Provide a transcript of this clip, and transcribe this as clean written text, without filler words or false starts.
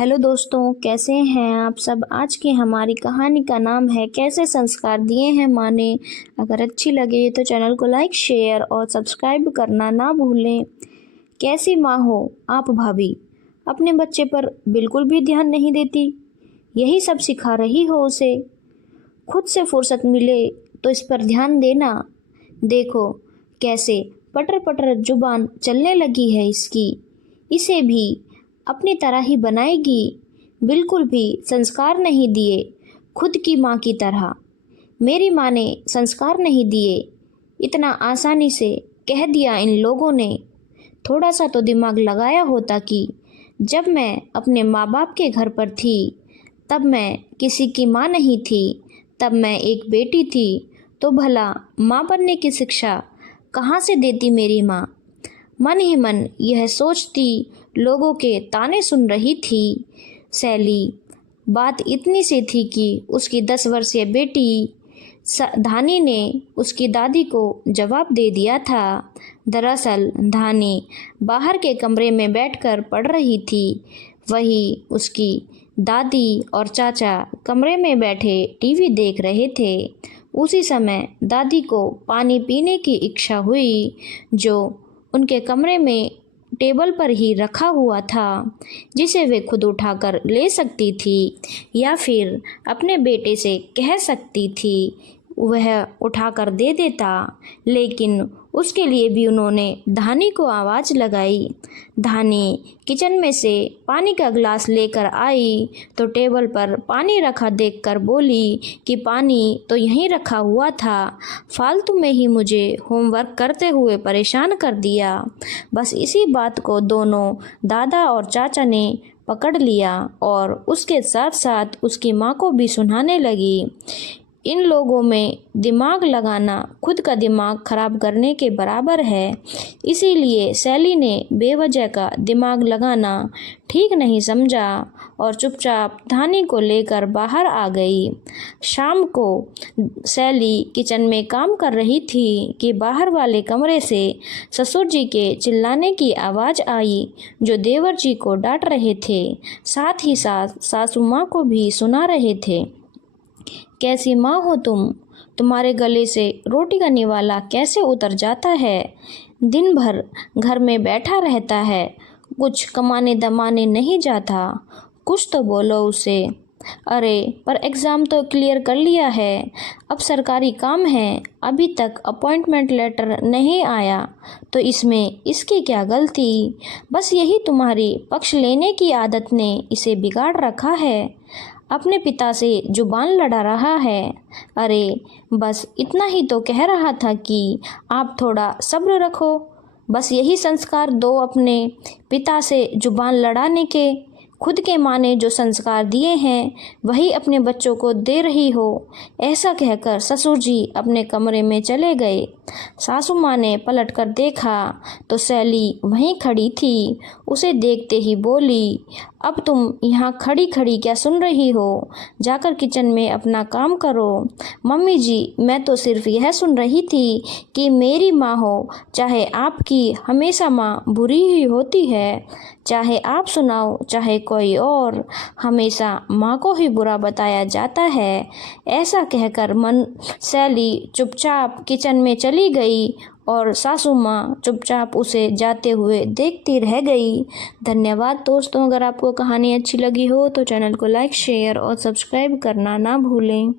Hello दोस्तों, कैसे हैं आप सब। आज की हमारी कहानी का नाम है कैसे संस्कार दिए हैं माँ ने। अगर अच्छी लगे तो चैनल को लाइक, शेयर और सब्सक्राइब करना ना भूलें। कैसी माँ हो आप भाभी, अपने बच्चे पर बिल्कुल भी ध्यान नहीं देती। यही सब सिखा रही हो उसे। खुद से फुर्सत मिले तो इस पर ध्यान देना। देखो कैसे पटर पटर जुबान चलने लगी है इसकी। इसे भी अपनी तरह ही बनाएगी। बिल्कुल भी संस्कार नहीं दिए खुद की माँ की तरह। मेरी माँ ने संस्कार नहीं दिए, इतना आसानी से कह दिया इन लोगों ने। थोड़ा सा तो दिमाग लगाया होता कि जब मैं अपने माँ बाप के घर पर थी तब मैं किसी की माँ नहीं थी, तब मैं एक बेटी थी। तो भला माँ बनने की शिक्षा कहाँ से देती मेरी माँ। मन ही मन यह सोचती लोगों के ताने सुन रही थी सैली। बात इतनी सी थी कि उसकी 10 वर्षीय बेटी धानी ने उसकी दादी को जवाब दे दिया था। दरअसल धानी बाहर के कमरे में बैठकर पढ़ रही थी। वही उसकी दादी और चाचा कमरे में बैठे टीवी देख रहे थे। उसी समय दादी को पानी पीने की इच्छा हुई, जो उनके कमरे में टेबल पर ही रखा हुआ था, जिसे वे खुद उठाकर ले सकती थी या फिर अपने बेटे से कह सकती थी वह उठाकर दे देता। लेकिन उसके लिए भी उन्होंने धानी को आवाज़ लगाई। धानी किचन में से पानी का गिलास लेकर आई तो टेबल पर पानी रखा देखकर बोली कि पानी तो यहीं रखा हुआ था, फालतू में ही मुझे होमवर्क करते हुए परेशान कर दिया। बस इसी बात को दोनों दादा और चाचा ने पकड़ लिया और उसके साथ साथ उसकी माँ को भी सुनाने लगी। इन लोगों में दिमाग लगाना खुद का दिमाग खराब करने के बराबर है। इसीलिए सैली ने बेवजह का दिमाग लगाना ठीक नहीं समझा और चुपचाप धानी को लेकर बाहर आ गई। शाम को सैली किचन में काम कर रही थी कि बाहर वाले कमरे से ससुर जी के चिल्लाने की आवाज़ आई, जो देवर जी को डांट रहे थे, साथ ही साथ सासू माँ को भी सुना रहे थे। कैसी माँ हो तुम, तुम्हारे गले से रोटी का निवाला कैसे उतर जाता है। दिन भर घर में बैठा रहता है, कुछ कमाने दमाने नहीं जाता। कुछ तो बोलो उसे। अरे पर एग्ज़ाम तो क्लियर कर लिया है, अब सरकारी काम है, अभी तक अपॉइंटमेंट लेटर नहीं आया तो इसमें इसकी क्या गलती। बस यही तुम्हारी पक्ष लेने की आदत ने इसे बिगाड़ रखा है। अपने पिता से जुबान लड़ा रहा है। अरे बस इतना ही तो कह रहा था कि आप थोड़ा सब्र रखो। बस यही संस्कार दो अपने पिता से जुबान लड़ाने के। खुद के माँ ने जो संस्कार दिए हैं वही अपने बच्चों को दे रही हो। ऐसा कहकर ससुर जी अपने कमरे में चले गए। सासू माँ ने पलट कर देखा तो सैली वहीं खड़ी थी। उसे देखते ही बोली, अब तुम यहाँ खड़ी खड़ी क्या सुन रही हो, जाकर किचन में अपना काम करो। मम्मी जी, मैं तो सिर्फ यह सुन रही थी कि मेरी माँ हो चाहे आपकी, हमेशा माँ बुरी ही होती है। चाहे आप सुनाओ चाहे कोई और, हमेशा माँ को ही बुरा बताया जाता है। ऐसा कहकर मन सैली चुपचाप किचन में चली गई और सासू माँ चुपचाप उसे जाते हुए देखती रह गई। धन्यवाद दोस्तों। अगर आपको कहानी अच्छी लगी हो तो चैनल को लाइक, शेयर और सब्सक्राइब करना ना भूलें।